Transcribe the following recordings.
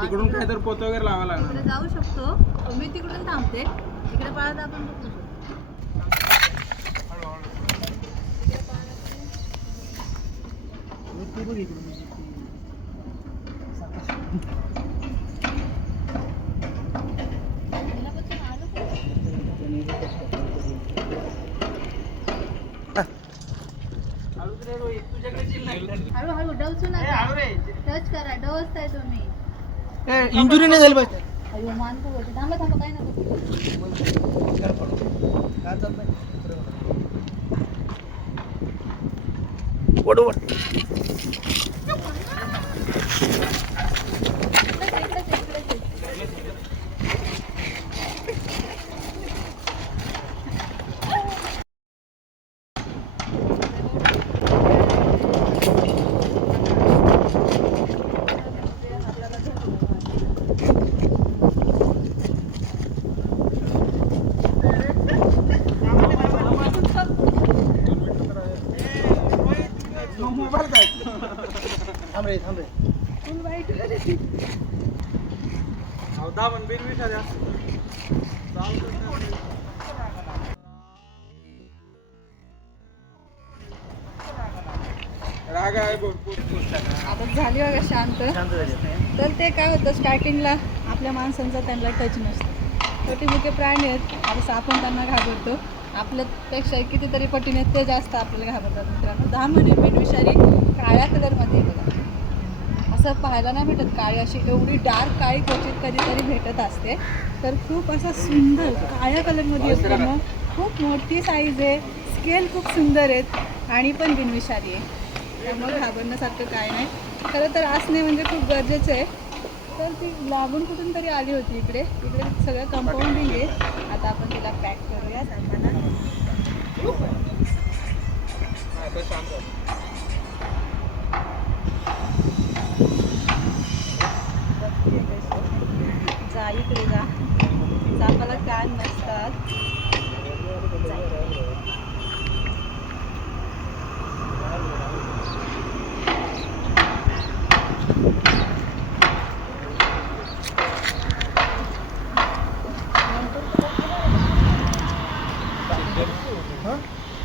तिकडून काय तर पोत वगैरे लावा लागणार. जाऊ शकतो. मी तिकडून थांबते. तिकडे पाळत आपण बघू शकतो आलो का? हळूहळू डवचू नका टच करा डवचताय तुम्ही इंजुरी नाही झाली पाहिजे अयो मान खूप होते थांबा थांबा काय नको इकडेच आहे, इकडेच आहे, इकडेच आहे. मोबाईल काय थांब रे थांब राग आहे आता झाली बघा शांत. तर ते काय होतं स्टार्टिंगला आपल्या माणसांचा त्यांना टच नसतो. छोटे मोठे प्राणी आहेत. आता आपण त्यांना घाबरतो. आपल्यापेक्षा कितीतरी पटीने ते जास्त आपल्याला घाबरतात मित्रांनो. दहा महिने मेंढविषारी काळ्या बघा असं पाहायला नाही भेटत काळी अशी एवढी डार्क काळी क्वचित कधीतरी भेटत असते. तर खूप असा सुंदर काळ्या कलरमध्ये असतो मग खूप मोठी साईज आहे. स्केल खूप सुंदर आहेत. आणि पण बिनविषारी आहे. त्यामुळे घाबरण्यासारखं काय नाही. खरं तर असणे म्हणजे खूप गरजेचं आहे. तर ती लागून कुठून तरी आली होती इकडे. इकडे सगळं कंपाऊंडिंग आहे. आता आपण तिला पॅक करूया. जाताना आता शांत आहे. बघतेय कशी. जा इकडे जा. चापाला कान नसतात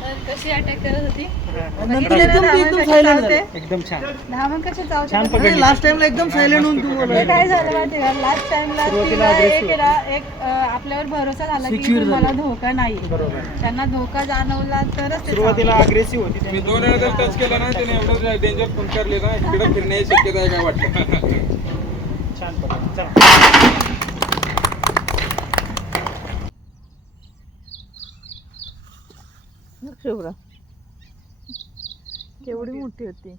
तर कशी अटॅक करत होती? नंतर एकदम ती एकदम सायलेंट झाली एकदम छान. धामण कशी चावते छान बघा. पकडली. लास्ट टाइमला एकदम सायलेंट होऊन तू बोलायला काय झालं माहिती का? लास्ट टाइमला सुरुवातीला तिला एक aggressive. केला एक अं, आपल्यावर भरोसा झाला की Secure तुम्हाला झाली. धोका नाही. बरोबर. त्यांना धोका जाणवला तरच ते सुरुवातीला. अग्रेसिव्ह होती मी दोन वेळा जर टच केला ना त्याने एवढं डेंजर फोन करले ना इकडे फिरण्याची शक्यता आहे काय वाटतं? छान पकडली. चला. शुभ्रा केवढी मोठी होती.